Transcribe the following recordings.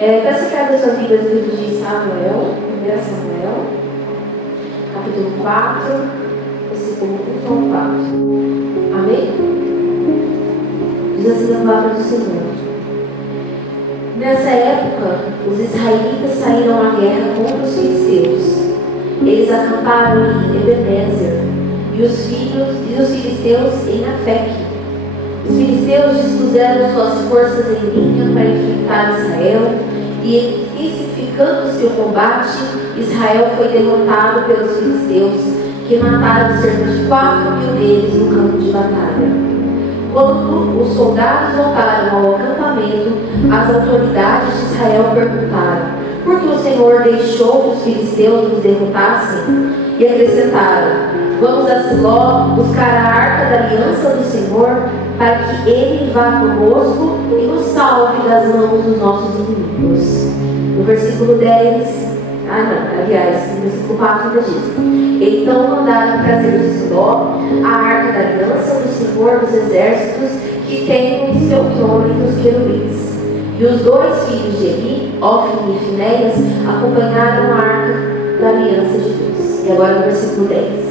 Peço que abra sua Bíblia no livro de Samuel, 1 Samuel, capítulo 4, versículo 1 ao 4. Amém? Diz assim a palavra do Senhor. Nessa época, os israelitas saíram à guerra contra os filisteus. Eles acamparam em Ebenezer e os filisteus em Afeque. Os filisteus dispuseram suas forças em linha para enfrentar Israel e, intensificando-se o combate, Israel foi derrotado pelos filisteus, que mataram cerca de 4.000 deles no campo de batalha. Quando os soldados voltaram ao acampamento, as autoridades de Israel perguntaram: por que o Senhor deixou que os filisteus nos derrotassem? E acrescentaram: vamos a Siló buscar a arca da aliança do Senhor, para que ele vá conosco e nos salve das mãos dos nossos inimigos. No versículo 10, no versículo 4 ainda diz: então mandaram trazer de Siló a arca da aliança do Senhor dos exércitos, que tem o seu trono entre os querubins. E os dois filhos de Eli, Ofni e Finéias, acompanharam a arca da aliança de Deus. E agora no versículo 10.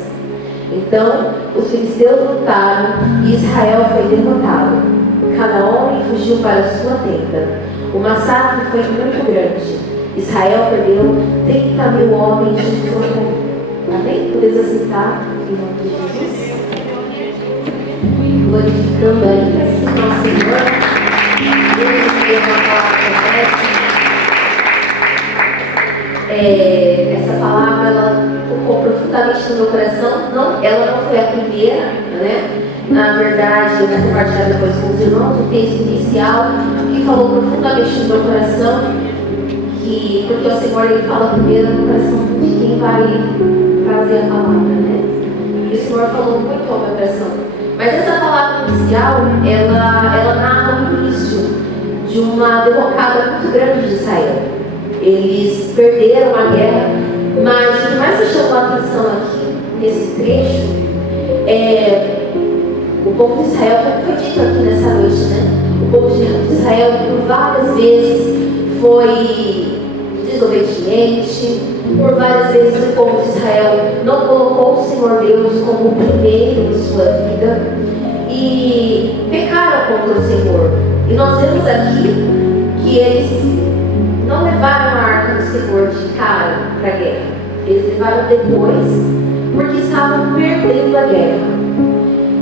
Então os filisteus lutaram e Israel foi derrotado. Cada homem fugiu para sua tenda. O massacre foi muito grande. Israel perdeu 30.000 homens de sua tenda. Amém? Podemos assentar em nome de Jesus. Glorificando ainda assim ao Senhor. Deus que deu uma palavra essa palavra ela tocou profundamente no meu coração. Ela não foi a primeira, né? Na verdade, eu vou compartilhar depois com os irmãos o texto inicial que falou profundamente no meu coração, porque o Senhor ele fala primeiro no coração de quem vai trazer a palavra, né? E o Senhor falou muito ao meu coração. Mas essa palavra inicial, ela narra o início de uma derrocada muito grande de Israel. Eles perderam a guerra, mas o que mais me chamou a atenção aqui, nesse trecho, o povo de Israel, como foi dito aqui nessa noite, né? O povo de Israel, por várias vezes, foi desobediente. Por várias vezes, o povo de Israel não colocou o Senhor Deus como o primeiro em sua vida e pecaram contra o Senhor. E nós vemos aqui que eles não levaram a arca do Senhor de cara para a guerra. Eles levaram depois, porque estavam perdendo a guerra.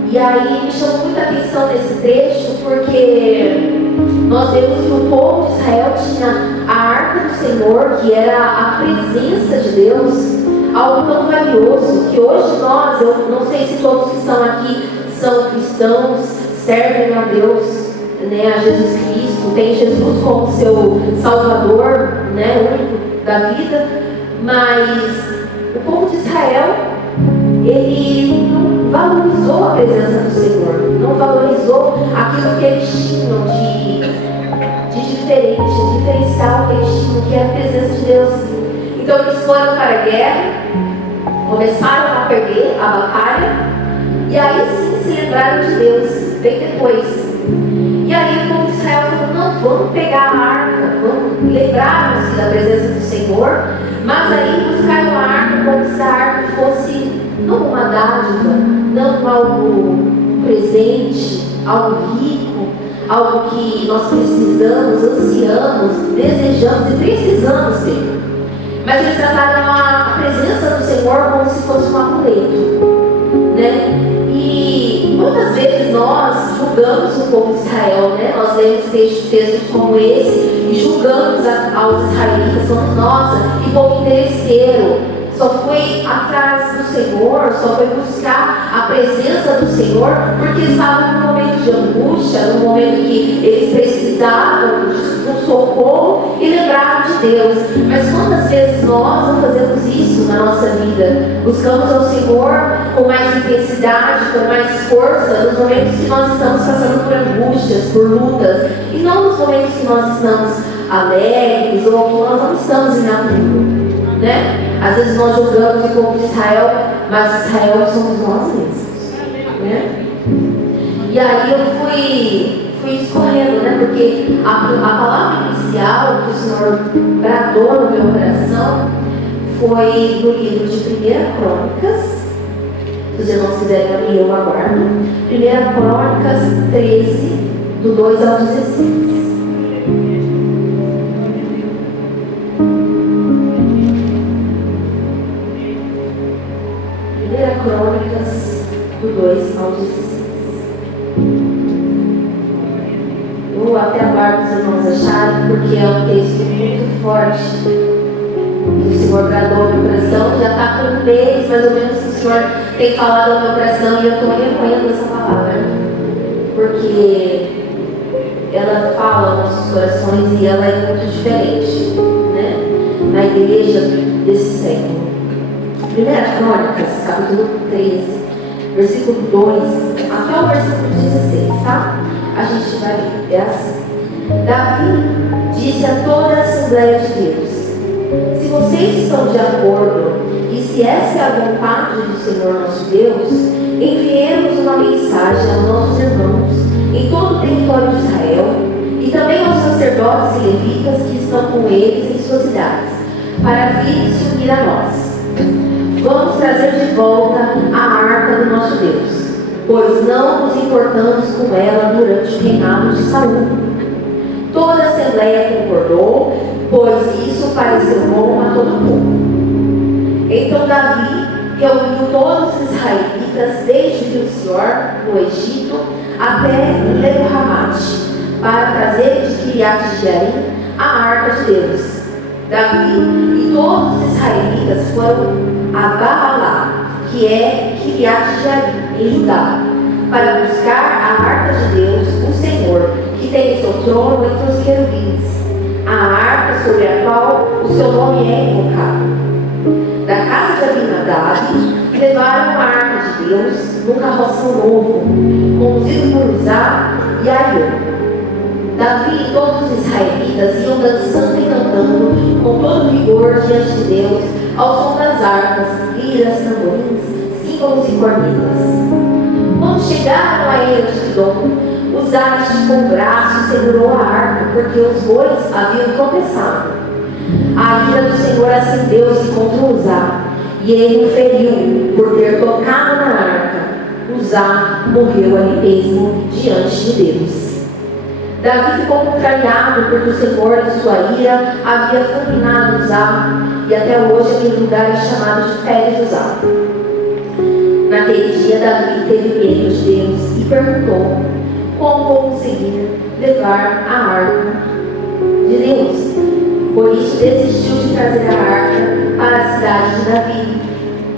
E aí me chamou muita atenção nesse trecho, porque nós vemos que o povo de Israel tinha a arca do Senhor, que era a presença de Deus, algo tão valioso, que hoje nós, eu não sei se todos que estão aqui são cristãos, servem a Deus, né, a Jesus Cristo, tem Jesus como seu Salvador, né, único da vida, mas o povo de Israel, ele não valorizou a presença do Senhor, não valorizou aquilo que eles tinham de diferente, de diferencial que eles tinham, que é a presença de Deus. Então eles foram para a guerra, começaram a perder a batalha, e aí sim se lembraram de Deus, bem depois. E aí o povo de Israel falou: não, vamos pegar a arca, vamos lembrar-nos da presença do Senhor, mas aí buscaram a arca como se a arca fosse não uma dádiva, não algo presente, algo rico, algo que nós precisamos, ansiamos, desejamos e precisamos ter. Mas eles trataram a presença do Senhor como se fosse um amuleto, né? E muitas vezes nós julgamos o povo de Israel, né? Nós lemos textos como esse e julgamos aos israelitas, somos nossa, que povo interesseiro, só foi atrás do Senhor, só foi buscar a presença do Senhor porque estavam num momento de angústia, num momento que eles precisavam de um socorro e lembraram de Deus. Mas quantas vezes nós não fazemos isso na nossa vida? Buscamos ao Senhor com mais intensidade, com mais força, nos momentos que nós estamos passando por angústias, por lutas, e não nos momentos que nós estamos alegres ou que nós não estamos em apuro, né? Às vezes nós julgamos o povo de Israel, mas Israel somos nós mesmos, né? E aí eu fui fui escorrendo, né? Porque a palavra inicial que o Senhor bradou no meu coração foi no livro de 1 Crônicas. Se os irmãos quiserem abrir, eu aguardo. 1 Crônicas 13, do 2 ao 16. 1 Crônicas, do 2 ao 16. Eu até aguardo os irmãos acharem, porque é um texto muito forte que o Senhor bradou no meu coração. Já está com um mês, mais ou menos, que o Senhor tem falado ao meu coração, e eu estou remoendo essa palavra, porque ela fala aos nossos corações e ela é muito diferente, né? Na igreja desse século. 1 Crônicas, capítulo 13, versículo 2 até o versículo 16, tá? A gente vai ler, é assim. Davi disse a toda a Assembleia de Deus: se vocês estão de acordo e se essa é a vontade do Senhor nosso Deus, enviemos uma mensagem aos nossos irmãos em todo o território de Israel e também aos sacerdotes e levitas que estão com eles em suas cidades, para virem se unir a nós. Vamos trazer de volta a arca do nosso Deus, pois não nos importamos com ela durante o reinado de Saul. Toda a Assembleia concordou, pois isso pareceu bom a todo o povo. Então Davi reuniu todos os israelitas, desde Rio-Sior, no Egito, até Lebo-Hamate, para trazer de Quiriate-Jearim a arca de Deus. Davi e todos os israelitas foram a Baalá, que é Quiriate-Jearim, em Judá, para buscar a arca de Deus, o Senhor, que tem o seu trono entre os querubins, a arca sobre a qual o seu nome é invocado. Da casa de Abinadab levaram a arca de Deus num carroção novo, conduzido por Uzá e Aiô. Davi e todos os israelitas iam dançando e cantando com todo vigor diante de Deus, ao som das harpas, liras, tamborins, símbolos e cornetas. Quando chegaram a Eretidom, Uzá esticou o braço e segurou a arca, porque os bois haviam tropeçado. A ira do Senhor acendeu-se contra Uzá, e ele o feriu por ter tocado na arca. Uzá morreu ali mesmo diante de Deus. Davi ficou contrariado porque o Senhor, em sua ira, havia fulminado Uzá, e até hoje aquele lugar é chamado de Pérez-Uzá. Naquele dia, Davi teve medo de Deus e perguntou: como vou conseguir levar a arca de Deus? Por isso desistiu de trazer a arca para a cidade de Davi.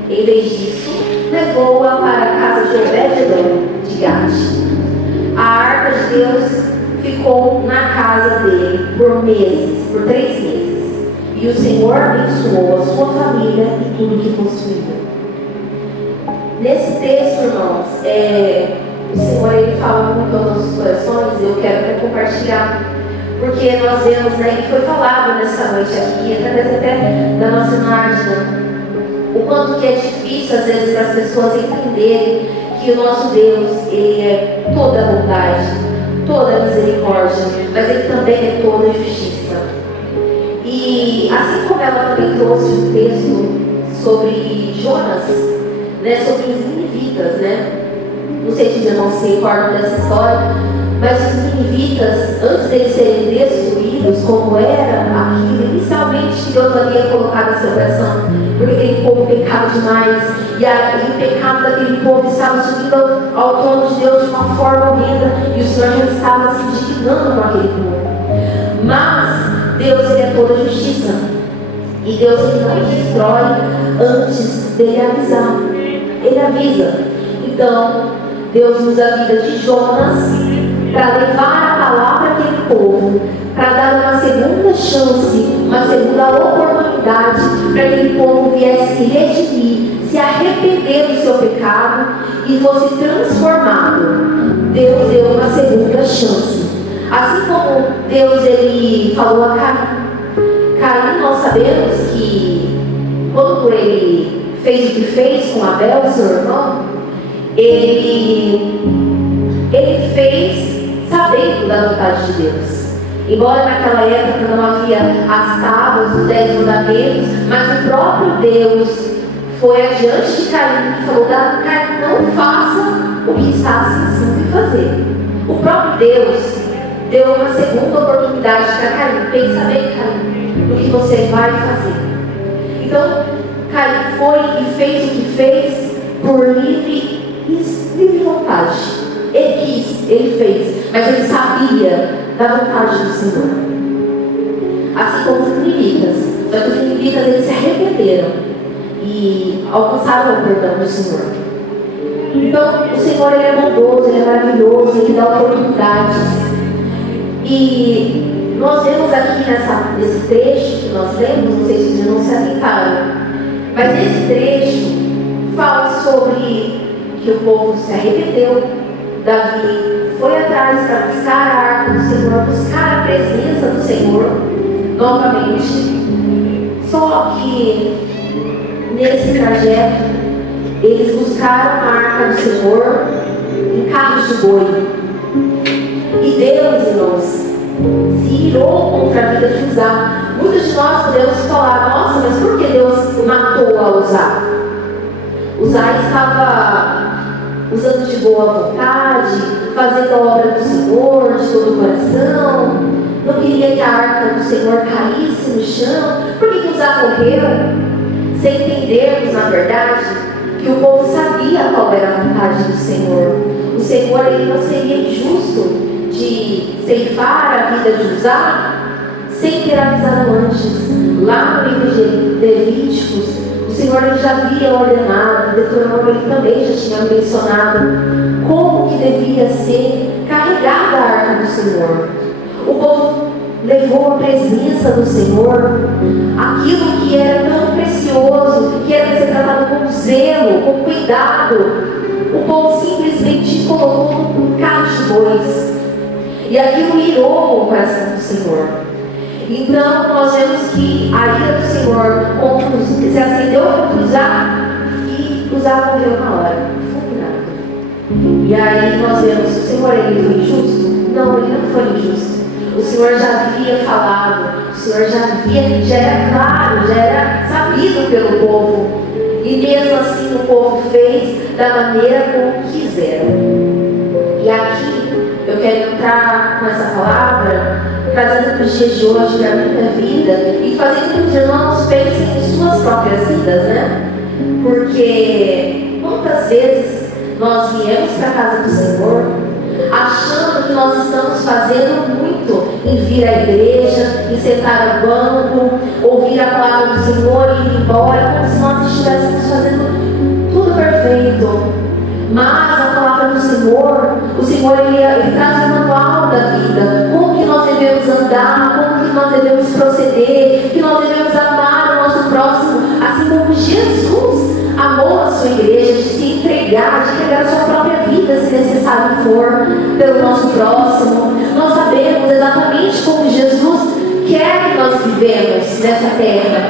Em vez disso, levou-a para a casa de Obed-edom de Gate. A arca de Deus ficou na casa dele por meses, por 3 meses. E o Senhor abençoou a sua família e tudo que possuía. Nesse texto, irmãos, o Senhor ele fala muito aos nossos corações, e eu quero compartilhar, porque nós vemos, né, e foi falado nessa noite aqui, através até da nossa Nádia, o quanto que é difícil às vezes para as pessoas entenderem que o nosso Deus, ele é toda bondade, toda misericórdia, mas ele também é toda justiça. E assim como ela também trouxe um texto sobre Jonas, né, sobre os ninivitas, né? Não sei se os irmãos se recordam dessa história, mas os ninivitas, antes deles serem destruídos, como era aquilo inicialmente que Deus havia colocado em seu coração, porque aquele povo pecava demais, e o pecado daquele povo estava subindo ao trono de Deus de uma forma horrenda, e o Senhor já estava se indignando com aquele povo. Mas Deus, ele é toda justiça, e Deus, ele não destrói antes dele avisar. Ele avisa. Então Deus usa a vida de Jonas para levar a palavra àquele povo, para dar uma segunda chance, uma segunda oportunidade para que aquele povo viesse se redimir, se arrepender do seu pecado e fosse transformado. Deus deu uma segunda chance. Assim como Deus ele falou a Caim. Caim, nós sabemos que quando ele fez o que fez com Abel, seu irmão, ele fez, sabe dentro da vontade de Deus. Embora naquela época não havia as tábuas, os 10 mandamentos, mas o próprio Deus foi adiante de Caim e falou: Caim, não faça o que está pensando em fazer. O próprio Deus deu uma segunda oportunidade para Caim. Pensa bem, Caim, no que você vai fazer. Então, Caim foi e fez o que fez por livre vontade. Ele quis, ele fez, mas ele sabia da vontade do Senhor. Assim como os ninivitas. Só que os ninivitas, eles se arrependeram e alcançaram o perdão do Senhor. Então, o Senhor, ele é bondoso, ele é maravilhoso, ele dá oportunidades. E nós vemos aqui nesse trecho que nós lemos, não sei se vocês não se atentaram, mas nesse trecho fala sobre que o povo se arrependeu. Davi foi atrás para buscar a arca do Senhor, buscar a presença do Senhor novamente. Só que nesse trajeto eles buscaram a arca do Senhor em carros de boi. E Deus, irmãos, se irou contra a vida de Uzá. Muitos de nós podemos falar: nossa, mas por que Deus matou a Uzá? Uzá estava usando de boa vontade, fazendo a obra do Senhor de todo o coração, não queria que a arca do Senhor caísse no chão. Por que Uzá morreu? Sem entendermos, na verdade, que o povo sabia qual era a vontade do Senhor. O Senhor, ele não seria injusto de ceifar a vida de Uzá sem ter avisado antes. Lá no livro de Levíticos, o Senhor, ele já havia ordenado, Deuteronômio, ele também já tinha mencionado como que devia ser carregada a arca do Senhor. O povo levou a presença do Senhor, aquilo que era tão precioso, que era ser tratado com zelo, com cuidado, o povo simplesmente colocou um carro de bois, e aquilo irou o coração do Senhor. Então nós vemos que a ira do Senhor se acendeu contra Uzá, e Uzá morreu na hora, fulminado. E aí nós vemos: o Senhor, ele foi injusto? Não, ele não foi injusto. O Senhor já havia falado, o Senhor já era claro, já era sabido pelo povo. E mesmo assim o povo fez da maneira como quiseram. E aqui eu quero entrar com essa palavra, trazendo para os dias de hoje, para a minha vida, e fazendo com que os irmãos pensem em suas próprias vidas, né? Porque quantas vezes nós viemos para a casa do Senhor achando que nós estamos fazendo muito em vir à igreja, em sentar no banco, ouvir a palavra do Senhor e ir embora, como se nós estivéssemos fazendo tudo perfeito. Mas a palavra do Senhor, o Senhor, ele traz o manual da vida, como que nós devemos andar, como que nós devemos proceder, que nós devemos amar o nosso próximo, assim como Jesus amou a sua igreja, de se entregar, de entregar a sua própria vida, se necessário for, pelo nosso próximo. Nós sabemos exatamente como Jesus quer que nós vivemos nessa terra.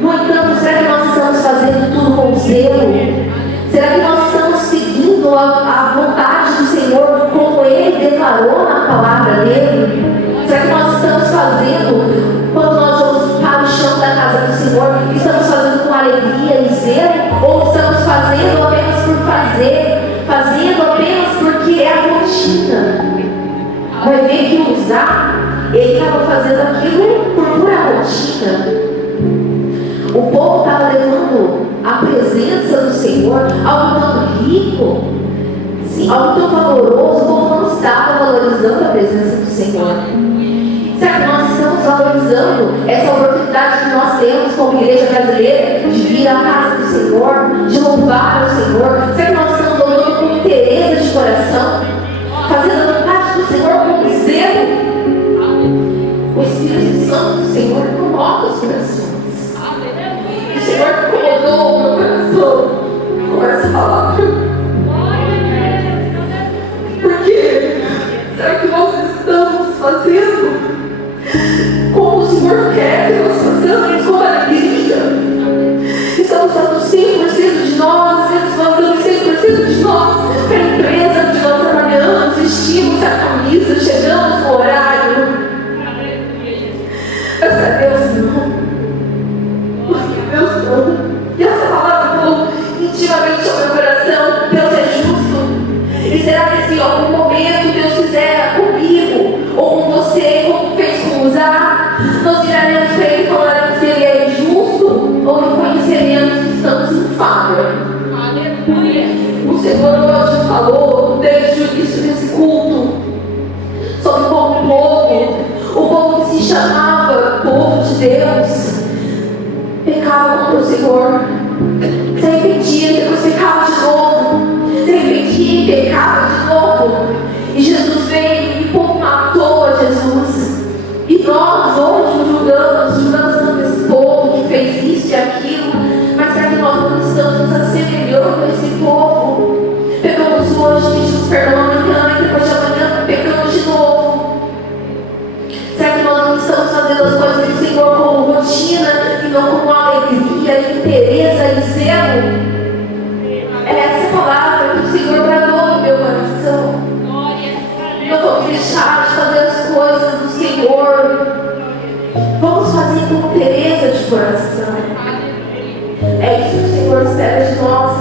No entanto, será que nós estamos fazendo tudo com zelo? Será que nós estamos seguindo a vontade do Senhor como Ele declarou na palavra dEle? Será que nós estamos fazendo, quando nós vamos para o chão da casa do Senhor, estamos fazendo com alegria e zelo? Ou estamos fazendo apenas por fazer, fazendo apenas porque é a rotina? Vai ver que Uzá, ele estava fazendo aquilo por pura rotina. O povo estava levando a presença do Senhor, algo tão rico, sim, algo tão valoroso. O povo não estava valorizando a presença do Senhor. Será que nós estamos valorizando essa oportunidade que nós temos como igreja brasileira de vir à casa do Senhor, de louvar ao Senhor? Será que nós estamos louvando com interesse de coração, fazendo a vontade do Senhor com zelo? O Espírito Santo do Senhor incomoda os corações. O Senhor incomodou o meu coração com essa palavra. Porque será que nós estamos fazendo como o Senhor quer que nós façamos, com alegria? Estamos dando 100% de nós, estamos dando 100% de nós para a empresa onde nós trabalhamos, vestimos a camisa, Nós viraremos para Ele e falaremos que Ele é justo, ou reconheceremos que estamos em falha. Aleluia. O Senhor hoje falou desde o início desse culto sobre como o povo que se chamava povo de Deus, pecava contra o Senhor, se arrependia, depois pecava de novo, se arrependia e pecava de novo. E Jesus veio e o povo matou a Jesus. E nós hoje julgamos tanto esse povo que fez isso e aquilo, mas será que nós não estamos nos assemelhando a esse povo? Pecamos hoje, pedimos perdão amanhã, e depois de amanhã pecamos de novo. Será que nós não estamos fazendo as coisas do Senhor como rotina e não como alegria, interesse e zelo? É essa palavra que o Senhor bradou no meu coração. Não vamos deixar de fazer as coisas do Senhor. Vamos fazer com interesse de coração. É isso que o Senhor espera de nós.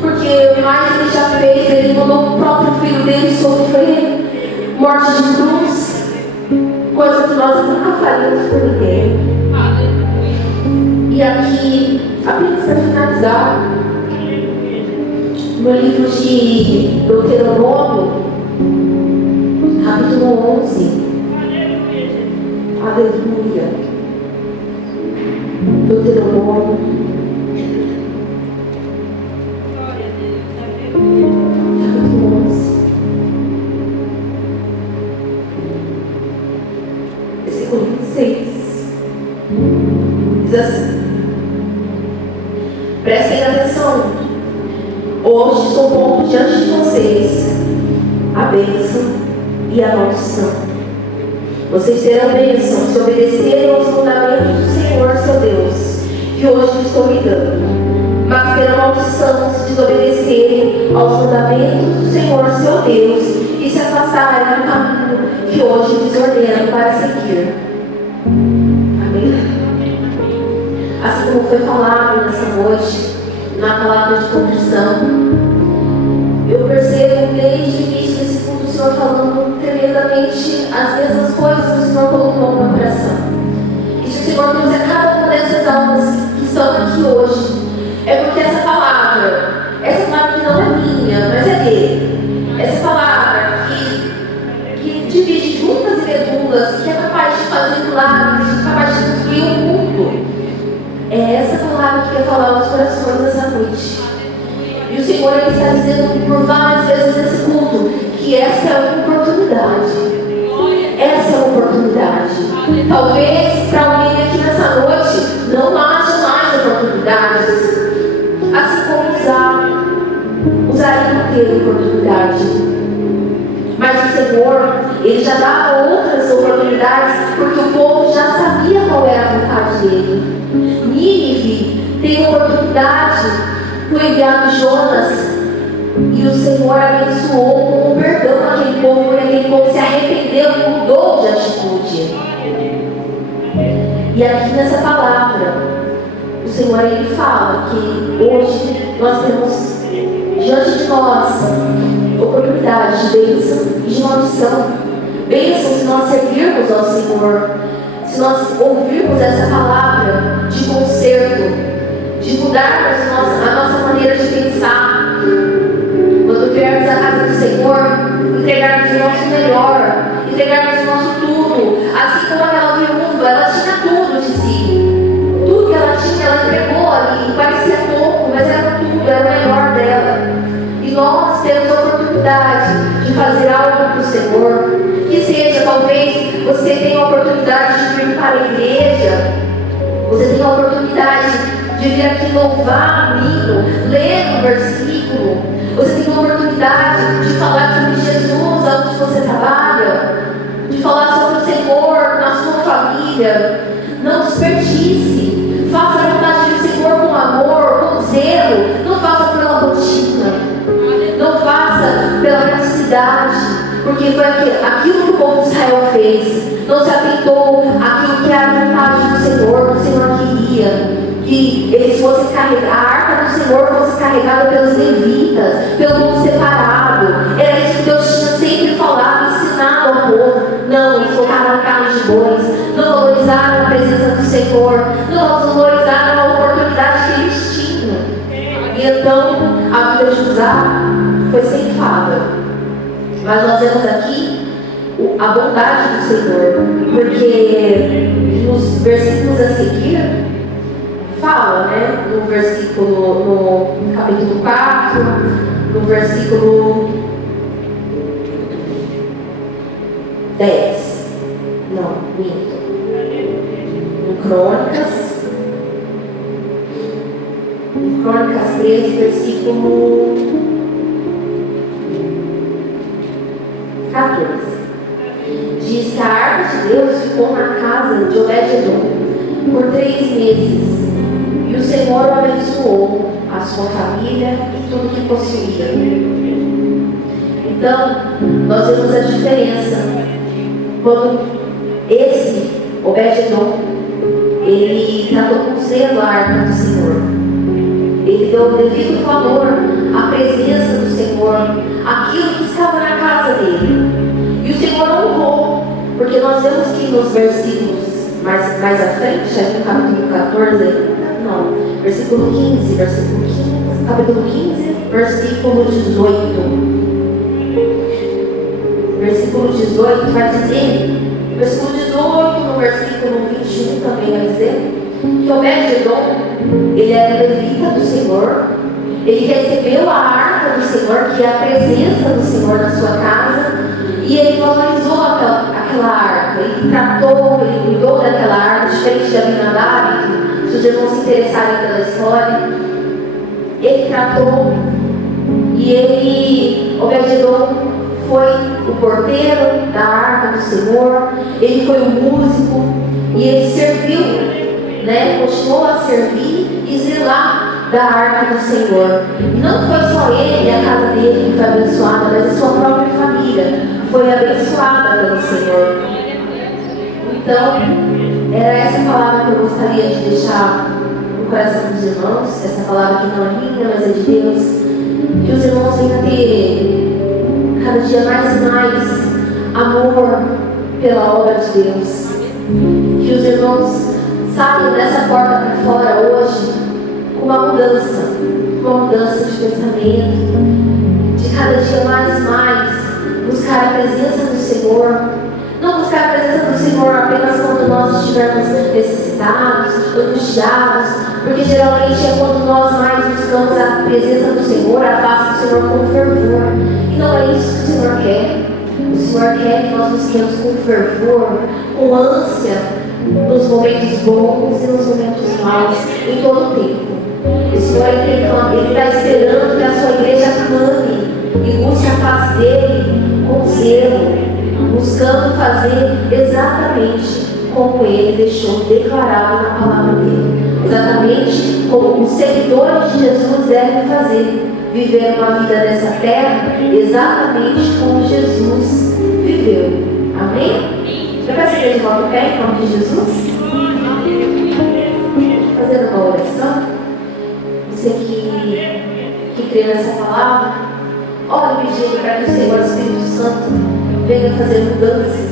Porque mais Ele já fez, Ele mandou o próprio Filho dele sofrer morte de cruz, coisa que nós nunca faríamos por ninguém. E aqui, apenas para finalizar, no livro de Deuteronômio, capítulo 11. Aleluia. Deuteronômio. Capítulo 11. Versículo 26. Diz assim: prestem atenção. Hoje estou pondo diante de vocês a bênção e a maldição. Vocês terão bênção se obedecerem aos mandamentos do Senhor seu Deus, que hoje lhes estou lhe dando. Mas terão maldição se desobedecerem aos mandamentos do Senhor seu Deus e se afastarem do caminho que hoje lhes ordeno para seguir. Amém? Assim como foi falado nessa noite, na palavra de contrição, eu percebo desde o início desse culto o Senhor falando tremendamente as mesmas coisas que o Senhor colocou no meu coração. E se o Senhor trouxer cada uma dessas almas que estão aqui hoje, é porque essa palavra que não é minha, mas é dele, essa palavra que divide juntas e redundas, que é capaz de fazer milagres, que é capaz de construir um mundo, é essa palavra que quer falar aos corações nessa noite. E o Senhor Ele está dizendo por várias vezes nesse culto que essa é uma oportunidade. Essa é uma oportunidade. Talvez para alguém aqui nessa noite não haja mais oportunidades. Assim como Uzá não teve oportunidade. Mas o Senhor, Ele já dava outras oportunidades, porque o povo já sabia qual era a vontade dele. Nínive tem oportunidade, foi enviado Jonas, e o Senhor abençoou com o perdão aquele povo, porque aquele povo se arrependeu e mudou de atitude. E aqui nessa palavra, o Senhor Ele fala que hoje nós temos diante de nós oportunidade de bênção e de maldição. Bênção se nós servirmos ao Senhor, se nós ouvirmos essa palavra de conserto, de mudarmos a nossa maneira de pensar. Quando viermos à casa do Senhor, entregarmos o nosso melhor, entregarmos o nosso tudo. Assim como aquela viúva, ela tinha tudo de si. Tudo que ela tinha, ela entregou ali. Parecia pouco, mas era tudo, era o melhor dela. E nós temos a oportunidade de fazer algo para o Senhor. Que seja, talvez você tenha a oportunidade de vir para a igreja, você tem a oportunidade de vir aqui louvar um hino, ler um versículo, você tem a oportunidade de falar sobre Jesus onde você trabalha, de falar sobre o Senhor na sua família. Não desperdice, faça a vontade do Senhor com amor, com zelo, não faça pela rotina, não faça pela necessidade. Porque foi aquilo que o povo de Israel fez. Não se atentou àquilo que era a vontade do Senhor, que o Senhor queria. Que eles fossem carregar, a arca do Senhor fosse carregada pelos levitas, pelo povo separado. Era isso que Deus tinha sempre falado, ensinado ao povo. Não, eles colocaram carne de bois, não valorizaram valorizaram a presença do Senhor, não valorizaram a oportunidade que eles tinham. E então a vida de Uzá foi ceifada. Mas nós vemos aqui a bondade do Senhor, porque nos versículos a seguir fala, né? No capítulo 4, no versículo 10. Não, minto. Em Crônicas 13, versículo 14. Diz que a arca de Deus ficou na casa de Obed-edom por 3 meses. E o Senhor o abençoou, a sua família e tudo que possuía. Então, nós vemos a diferença. Quando esse Obed-edom, ele tratou com zelo a arca do Senhor. Ele deu o devido valor à presença do Senhor, aquilo que estava na casa dele. E o Senhor honrou, porque nós vemos que nos versículos mais à frente, já no capítulo 14, versículo 15, capítulo 15, versículo 18. Versículo 18 vai dizer, versículo 18, no versículo 21 também vai dizer, que Obed-edom, ele era levita do Senhor, ele recebeu a arca do Senhor, que é a presença do Senhor na sua casa, e ele valorizou aquela arca, ele tratou, ele cuidou daquela arca, diferente de Abinadab, se os irmãos se interessarem pela história, ele tratou, e Obed-edom foi o porteiro da arca do Senhor, ele foi o músico, e ele serviu, continuou a servir e zelar da arca do Senhor. E não foi só ele e a casa dele que foi abençoada, mas a sua própria família foi abençoada pelo Senhor. Então, era essa palavra que eu gostaria de deixar no coração dos irmãos, essa palavra que não é minha, mas é de Deus, que os irmãos venham ter cada dia mais e mais amor pela obra de Deus, que os irmãos saiam dessa porta para fora hoje com uma mudança de pensamento, de cada dia mais e mais buscar a presença do Senhor. Não buscar a presença do Senhor apenas quando nós estivermos necessitados, angustiados, porque geralmente é quando nós mais buscamos a presença do Senhor, a face do Senhor com fervor. E não é isso que o Senhor quer. O Senhor quer que nós busquemos com fervor, com ânsia, nos momentos bons e nos momentos maus, em todo o tempo. O Senhor Ele está esperando que a sua igreja clame e busque a face dele com zelo, buscando fazer exatamente como ele deixou declarado na palavra dele, exatamente como os seguidores de Jesus devem fazer, viver uma vida nessa terra exatamente como Jesus viveu. Amém? Eu peço que a igreja volta o pé em nome de Jesus, fazendo uma oração. Você que crê nessa palavra, ore pedindo para que o Senhor Espírito Santo venha fazer mudanças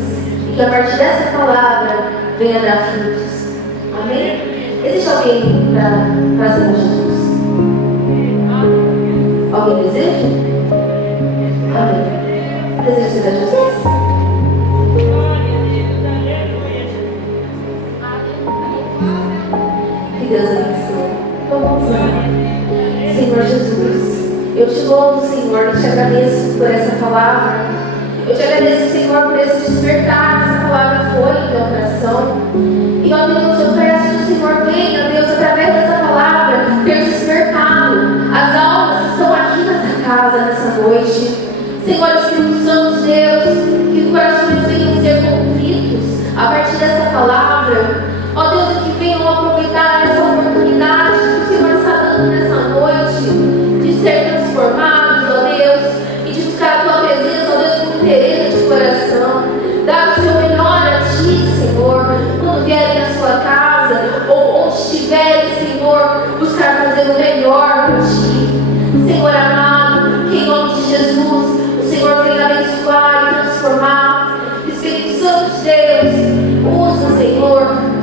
e que a partir dessa palavra venha dar frutos. Amém? Existe alguém para fazer com Jesus? Alguém deseja? Amém. Deseja ser a Jesus? Que Deus abençoe. Vamos lá. Senhor Jesus, eu te louvo, Senhor, eu te agradeço por essa palavra. Eu te agradeço, Senhor, por esse despertar que essa palavra foi em teu coração. E, ó Deus, eu peço que o Senhor venha, Deus, através dessa palavra, ter despertado as almas que estão aqui nessa casa, nessa noite. Senhor, Espírito Santo de Deus, que corações venham ser convictos a partir dessa palavra. Ó Deus, que venham aproveitar essa oportunidade que o Senhor está dando nessa noite, de ser transformados, ó Deus, e de buscar a tua presença, ó Deus, com interesse de coração. Dá o seu melhor a ti, Senhor, quando vierem na sua casa, ou onde estiverem, Senhor, buscar fazer o melhor para ti. Senhor amado, que em nome de Jesus, o Senhor venha abençoar e transformar. Espírito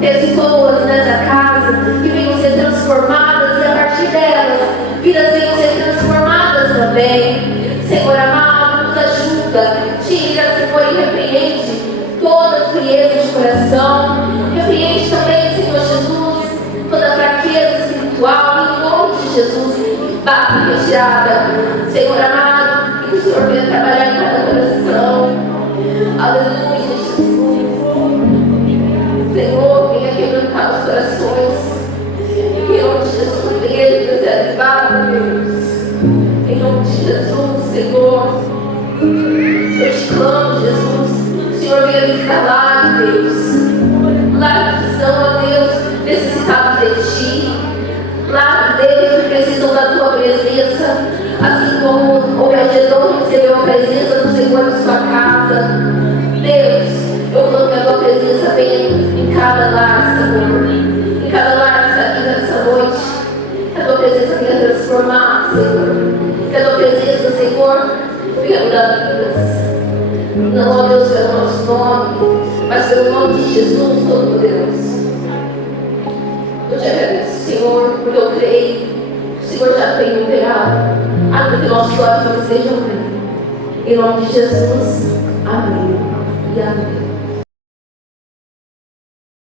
pessoas nessa casa que venham ser transformadas e a partir delas, vidas venham ser transformadas também. Senhor amado, nos ajuda, tira, Senhor, e repreende toda frieza de coração, repreende também, Senhor Jesus, toda fraqueza espiritual, em nome de Jesus, bata retirada, Senhor amado, e que o Senhor venha trabalhar em cada coração. Aleluia, Jesus. Senhor, venha quebrantar os corações. Em nome de Jesus, venha trazer avivar, Deus. Em nome de Jesus, Senhor. Eu te clamo, Jesus. O Senhor venha visitar lá, Deus. Lá que estão, ó Deus, necessitados de Ti. Lá, Deus, que precisam da Tua presença. Assim como o Obed-edom recebeu a presença do Senhor em sua casa. Deus, eu clamo que a Tua presença venha em cada lar, Senhor. Em cada lar nessa noite. Que a Tua presença venha transformar, Senhor. Que a Tua presença, Senhor, venha mudar vidas. Não, ó Deus, pelo nosso nome, mas pelo nome de Jesus Todo-Poderoso. Eu te agradeço, Senhor, porque eu creio que o Senhor já tem operado. Ainda que nossos olhos não estejam vendo. Em nome de Jesus, amém e amém.